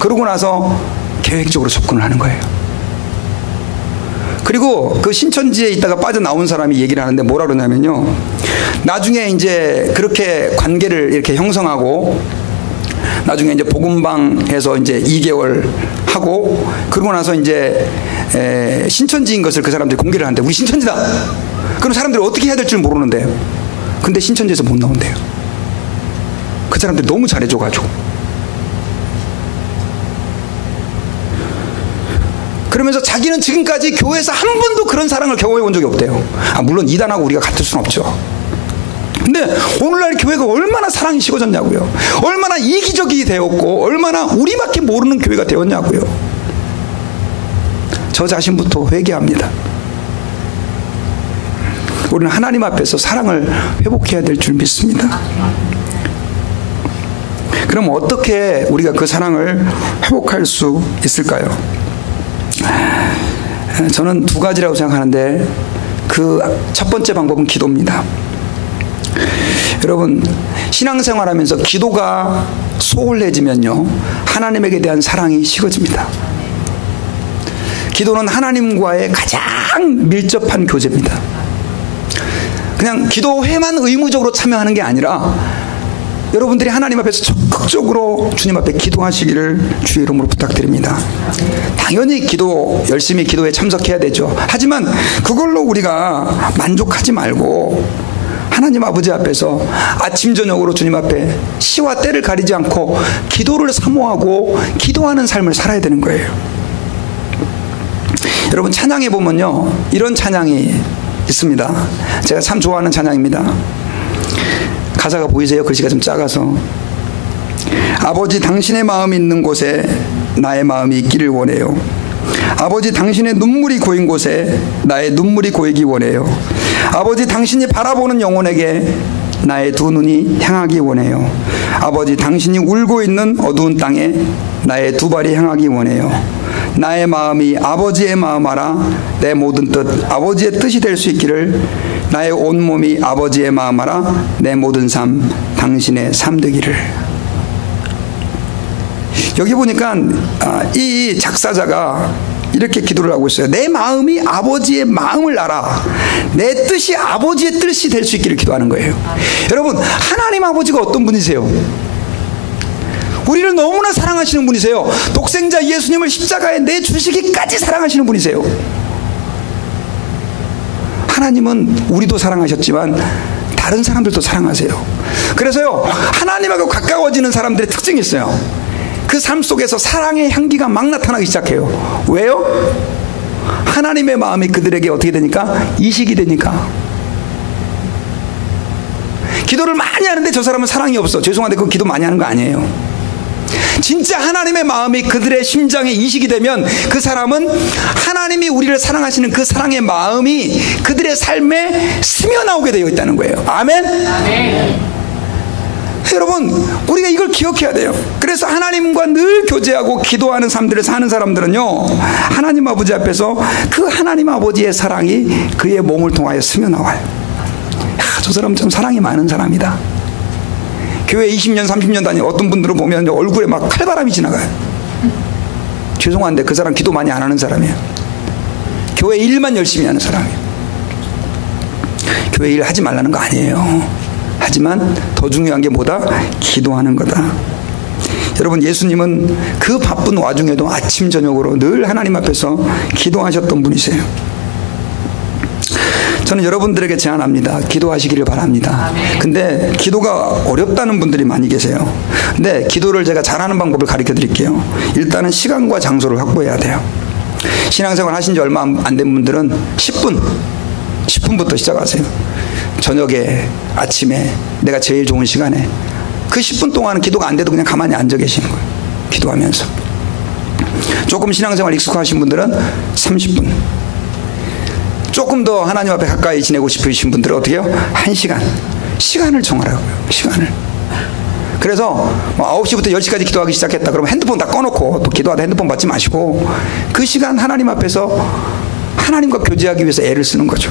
그러고 나서 계획적으로 접근을 하는 거예요. 그리고 그 신천지에 있다가 빠져나온 사람이 얘기를 하는데 뭐라 그러냐면요, 나중에 이제 그렇게 관계를 이렇게 형성하고 나중에 이제 복음방에서 이제 2개월 하고 그러고 나서 이제 신천지인 것을 그 사람들이 공개를 하는데, 우리 신천지다. 그럼 사람들이 어떻게 해야 될 줄 모르는데요. 근데 신천지에서 못 나온대요. 그 사람들이 너무 잘해줘가지고. 그러면서 자기는 지금까지 교회에서 한 번도 그런 사랑을 경험해 본 적이 없대요. 물론 이단하고 우리가 같을 수는 없죠. 근데 오늘날 교회가 얼마나 사랑이 식어졌냐고요. 얼마나 이기적이 되었고 얼마나 우리밖에 모르는 교회가 되었냐고요. 저 자신부터 회개합니다. 우리는 하나님 앞에서 사랑을 회복해야 될 줄 믿습니다. 그럼 어떻게 우리가 그 사랑을 회복할 수 있을까요? 저는 두 가지라고 생각하는데, 그 첫 번째 방법은 기도입니다. 여러분, 신앙생활하면서 기도가 소홀해지면요, 하나님에게 대한 사랑이 식어집니다. 기도는 하나님과의 가장 밀접한 교제입니다. 그냥 기도회만 의무적으로 참여하는 게 아니라 여러분들이 하나님 앞에서 적극적으로 주님 앞에 기도하시기를 주의 이름으로 부탁드립니다. 당연히 열심히 기도에 참석해야 되죠. 하지만 그걸로 우리가 만족하지 말고 하나님 아버지 앞에서 아침 저녁으로 주님 앞에 시와 때를 가리지 않고 기도를 사모하고 기도하는 삶을 살아야 되는 거예요. 여러분, 찬양에 보면요, 이런 찬양이 있습니다. 제가 참 좋아하는 찬양입니다. 가사가 보이세요? 글씨가 좀 작아서. 아버지, 당신의 마음이 있는 곳에 나의 마음이 있기를 원해요. 아버지, 당신의 눈물이 고인 곳에 나의 눈물이 고이기 원해요. 아버지, 당신이 바라보는 영혼에게 나의 두 눈이 향하기 원해요. 아버지, 당신이 울고 있는 어두운 땅에 나의 두 발이 향하기 원해요. 나의 마음이 아버지의 마음 알아 내 모든 뜻 아버지의 뜻이 될 수 있기를. 나의 온몸이 아버지의 마음 알아 내 모든 삶 당신의 삶 되기를. 여기 보니까 이 작사자가 이렇게 기도를 하고 있어요. 내 마음이 아버지의 마음을 알아 내 뜻이 아버지의 뜻이 될 수 있기를 기도하는 거예요. 여러분, 하나님 아버지가 어떤 분이세요? 우리를 너무나 사랑하시는 분이세요. 독생자 예수님을 십자가에 내주시기까지 사랑하시는 분이세요. 하나님은 우리도 사랑하셨지만 다른 사람들도 사랑하세요. 그래서요, 하나님하고 가까워지는 사람들의 특징이 있어요. 그 삶 속에서 사랑의 향기가 막 나타나기 시작해요. 왜요? 하나님의 마음이 그들에게 어떻게 되니까? 이식이 되니까. 기도를 많이 하는데 저 사람은 사랑이 없어. 죄송한데 그 기도 많이 하는 거 아니에요. 진짜 하나님의 마음이 그들의 심장에 이식이 되면 그 사람은 하나님이 우리를 사랑하시는 그 사랑의 마음이 그들의 삶에 스며나오게 되어 있다는 거예요. 아멘? 아멘. 여러분, 우리가 이걸 기억해야 돼요. 그래서 하나님과 늘 교제하고 기도하는 삶들을 사는 사람들은요, 하나님 아버지 앞에서 그 하나님 아버지의 사랑이 그의 몸을 통하여 스며나와요. 저 사람 참 사랑이 많은 사람이다. 교회 20년 30년 다니 어떤 분들은 보면 얼굴에 막 칼바람이 지나가요. 죄송한데 그 사람 기도 많이 안 하는 사람이에요. 교회 일만 열심히 하는 사람이에요. 교회 일 하지 말라는 거 아니에요. 하지만 더 중요한 게 뭐다? 기도하는 거다. 여러분, 예수님은 그 바쁜 와중에도 아침 저녁으로 늘 하나님 앞에서 기도하셨던 분이세요. 저는 여러분들에게 제안합니다. 기도하시기를 바랍니다. 근데 기도가 어렵다는 분들이 많이 계세요. 근데 기도를 제가 잘하는 방법을 가르쳐 드릴게요. 일단은 시간과 장소를 확보해야 돼요. 신앙생활 하신 지 얼마 안 된 분들은 10분부터 시작하세요. 저녁에, 아침에, 내가 제일 좋은 시간에 그 10분 동안은 기도가 안 돼도 그냥 가만히 앉아 계시는 거예요. 기도하면서. 조금 신앙생활 익숙하신 분들은 30분. 조금 더 하나님 앞에 가까이 지내고 싶으신 분들은 어떻게 해요? 1시간. 시간을 정하라고요. 시간을. 그래서 9시부터 10시까지 기도하기 시작했다 그러면 핸드폰 다 꺼놓고 또 기도하다 핸드폰 받지 마시고 그 시간 하나님 앞에서 하나님과 교제하기 위해서 애를 쓰는 거죠.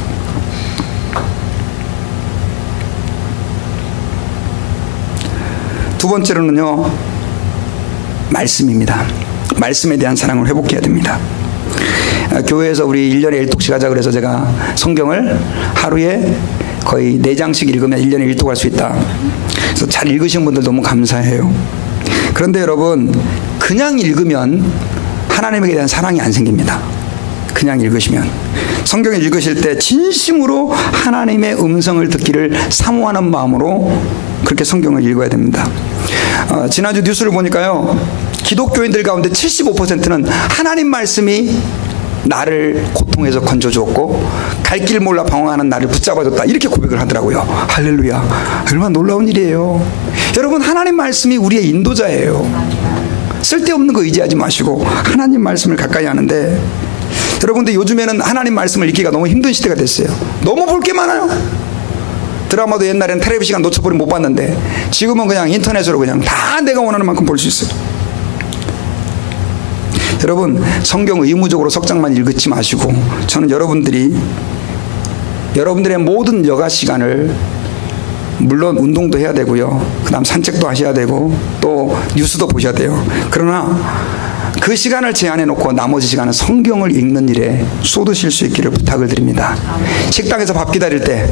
두 번째로는요, 말씀입니다. 말씀에 대한 사랑을 회복해야 됩니다. 교회에서 우리 1년에 1독씩 하자 그래서 제가 성경을 하루에 거의 4장씩 읽으면 1년에 1독 할 수 있다. 그래서 잘 읽으신 분들 너무 감사해요. 그런데 여러분, 그냥 읽으면 하나님에 대한 사랑이 안 생깁니다. 그냥 읽으시면. 성경을 읽으실 때 진심으로 하나님의 음성을 듣기를 사모하는 마음으로 그렇게 성경을 읽어야 됩니다. 지난주 뉴스를 보니까요, 기독교인들 가운데 75%는 하나님 말씀이 나를 고통에서 건져주었고 갈 길 몰라 방황하는 나를 붙잡아줬다, 이렇게 고백을 하더라고요. 할렐루야. 얼마나 놀라운 일이에요. 여러분, 하나님 말씀이 우리의 인도자예요. 쓸데없는 거 의지하지 마시고 하나님 말씀을 가까이 하는데, 여러분들 요즘에는 하나님 말씀을 읽기가 너무 힘든 시대가 됐어요. 너무 볼 게 많아요. 드라마도 옛날에는 텔레비 시간 놓쳐버리면 못 봤는데 지금은 그냥 인터넷으로 그냥 다 내가 원하는 만큼 볼 수 있어요. 여러분, 성경 의무적으로 석장만 읽지 마시고 저는 여러분들의 모든 여가 시간을, 물론 운동도 해야 되고요, 그 다음 산책도 하셔야 되고 또 뉴스도 보셔야 돼요. 그러나 그 시간을 제한해 놓고 나머지 시간은 성경을 읽는 일에 쏟으실 수 있기를 부탁을 드립니다. 식당에서 밥 기다릴 때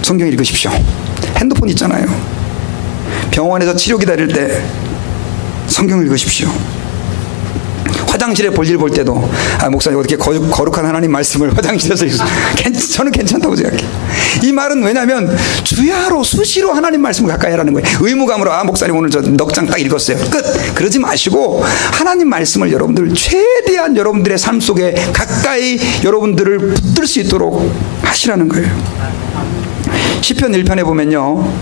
성경 읽으십시오. 핸드폰 있잖아요. 병원에서 치료 기다릴 때 성경 읽으십시오. 화장실에 볼일 볼 때도 목사님 어떻게 거룩한 하나님 말씀을 화장실에서 저는 괜찮다고 생각해요. 이 말은 왜냐하면 주야로 수시로 하나님 말씀을 가까이 하라는 거예요. 의무감으로 목사님 오늘 저 넉 장 딱 읽었어요, 끝. 그러지 마시고 하나님 말씀을 여러분들 최대한 여러분들의 삶 속에 가까이 여러분들을 붙들 수 있도록 하시라는 거예요. 시편 1편에 보면요,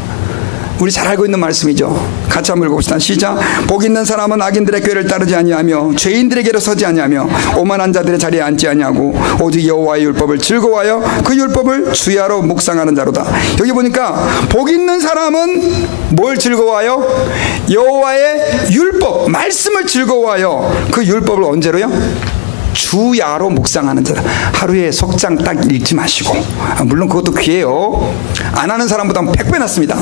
우리 잘 알고 있는 말씀이죠. 같이 한번 읽어봅시다. 시작. 복 있는 사람은 악인들의 꾀를 따르지 아니하며 죄인들에게로 서지 아니하며 오만한 자들의 자리에 앉지 아니하고 오직 여호와의 율법을 즐거워하여 그 율법을 주야로 묵상하는 자로다. 여기 보니까 복 있는 사람은 뭘 즐거워하여? 여호와의 율법, 말씀을 즐거워하여 그 율법을 언제로요? 주야로 묵상하는 자라. 하루에 석장 딱 읽지 마시고, 물론 그것도 귀해요. 안 하는 사람보다 100배 낫습니다.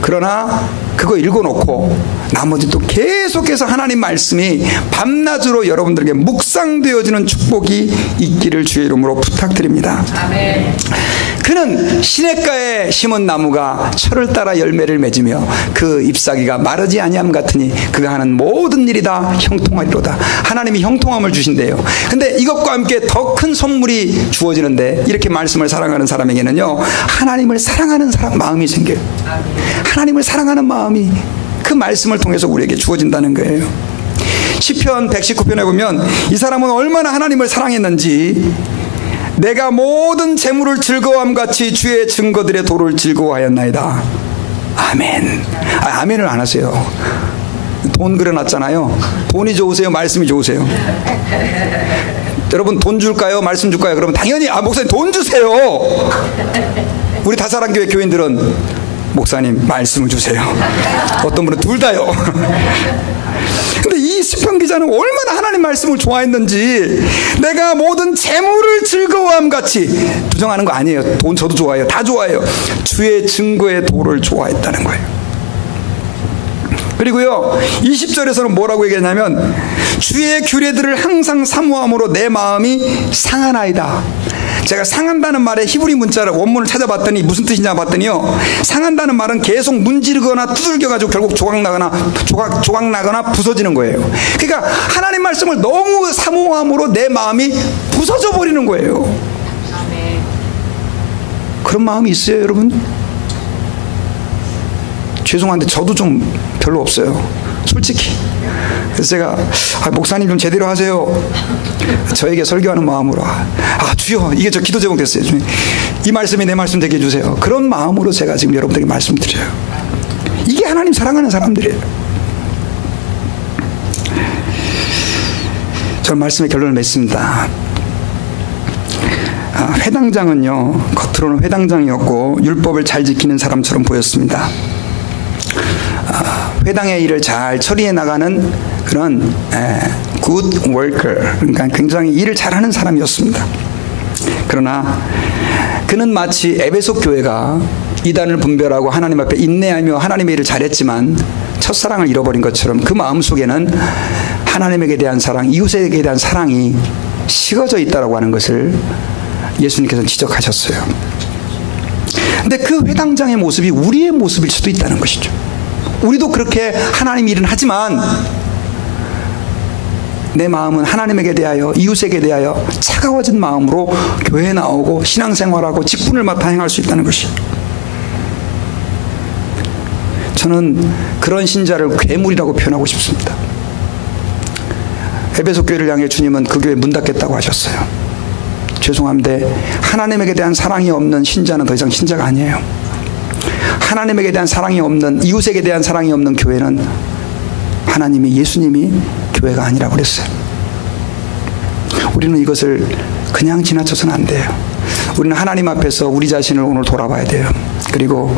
그러나 그거 읽어놓고 나머지 또 계속해서 하나님 말씀이 밤낮으로 여러분들에게 묵상되어지는 축복이 있기를 주의 이름으로 부탁드립니다. 아멘. 그는 시냇가에 심은 나무가 철을 따라 열매를 맺으며 그 잎사귀가 마르지 아니함 같으니 그가 하는 모든 일이 다 형통하리로다. 하나님이 형통함을 주신대요. 근데 이것과 함께 더 큰 선물이 주어지는데, 이렇게 말씀을 사랑하는 사람에게는요, 하나님을 사랑하는 마음이 생겨요. 하나님을 사랑하는 마음이 그 말씀을 통해서 우리에게 주어진다는 거예요. 시편 119편에 보면 이 사람은 얼마나 하나님을 사랑했는지, 내가 모든 재물을 즐거움같이 주의 증거들의 도를 즐거워하였나이다. 아멘. 아멘을 안 하세요. 돈 그려놨잖아요. 돈이 좋으세요? 말씀이 좋으세요? 여러분, 돈 줄까요? 말씀 줄까요? 그러면 당연히 목사님 돈 주세요. 우리 다사랑교회 교인들은 목사님 말씀을 주세요. 어떤 분은 둘 다요. 근데 이 시편 기자는 얼마나 하나님 말씀을 좋아했는지, 내가 모든 재물을 즐거움같이, 부정하는 거 아니에요. 돈 저도 좋아해요. 다 좋아해요. 주의 증거의 도를 좋아했다는 거예요. 그리고요, 20절에서는 뭐라고 얘기하냐면, 주의 규례들을 항상 사모함으로 내 마음이 상하나이다. 제가 상한다는 말의 히브리 문자를 원문을 찾아봤더니 무슨 뜻이냐 봤더니요, 상한다는 말은 계속 문지르거나 두들겨가지고 결국 조각나거나 부서지는 거예요. 그러니까 하나님 말씀을 너무 사모함으로 내 마음이 부서져 버리는 거예요. 그런 마음이 있어요, 여러분? 죄송한데 저도 좀 별로 없어요, 솔직히. 그래서 제가 목사님 좀 제대로 하세요. 저에게 설교하는 마음으로, 주여, 이게 저 기도 제목 됐어요. 이 말씀이 내 말씀 되게 해주세요. 그런 마음으로 제가 지금 여러분들에게 말씀드려요. 이게 하나님 사랑하는 사람들이에요. 저는 말씀의 결론을 맺습니다. 회당장은요, 겉으로는 회당장이었고 율법을 잘 지키는 사람처럼 보였습니다. 회당의 일을 잘 처리해 나가는 그런 good worker, 그러니까 굉장히 일을 잘하는 사람이었습니다. 그러나 그는 마치 에베소 교회가 이단을 분별하고 하나님 앞에 인내하며 하나님의 일을 잘했지만 첫사랑을 잃어버린 것처럼 그 마음속에는 하나님에게 대한 사랑, 이웃에게 대한 사랑이 식어져 있다고 하는 것을 예수님께서 지적하셨어요. 근데 그 회당장의 모습이 우리의 모습일 수도 있다는 것이죠. 우리도 그렇게 하나님 일은 하지만 내 마음은 하나님에게 대하여, 이웃에게 대하여 차가워진 마음으로 교회에 나오고 신앙생활하고 직분을 맡아 행할 수 있다는 것이에요. 저는 그런 신자를 괴물이라고 표현하고 싶습니다. 에베소 교회를 향해 주님은 그 교회 문 닫겠다고 하셨어요. 죄송한데 하나님에게 대한 사랑이 없는 신자는 더 이상 신자가 아니에요. 하나님에게 대한 사랑이 없는, 이웃에게 대한 사랑이 없는 교회는 하나님이, 예수님이 교회가 아니라고 그랬어요. 우리는 이것을 그냥 지나쳐서는 안 돼요. 우리는 하나님 앞에서 우리 자신을 오늘 돌아봐야 돼요. 그리고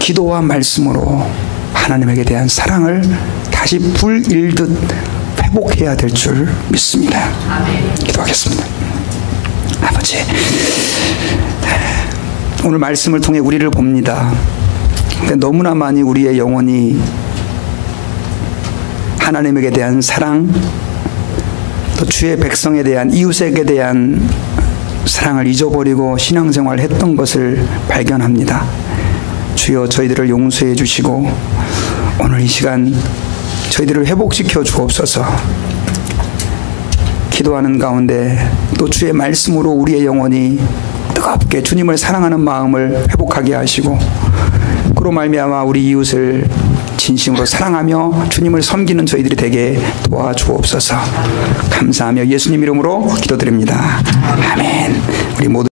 기도와 말씀으로 하나님에게 대한 사랑을 다시 불일듯 회복해야 될 줄 믿습니다. 기도하겠습니다. 아버지, 오늘 말씀을 통해 우리를 봅니다. 근데 너무나 많이 우리의 영혼이 하나님에게 대한 사랑, 또 주의 백성에 대한, 이웃에게 대한 사랑을 잊어버리고 신앙생활을 했던 것을 발견합니다. 주여, 저희들을 용서해 주시고 오늘 이 시간 저희들을 회복시켜 주옵소서. 기도하는 가운데 또 주의 말씀으로 우리의 영혼이 뜨겁게 주님을 사랑하는 마음을 회복하게 하시고, 그로 말미암아 우리 이웃을 진심으로 사랑하며 주님을 섬기는 저희들이 되게 도와주옵소서. 감사하며 예수님 이름으로 기도드립니다. 아멘. 우리 모두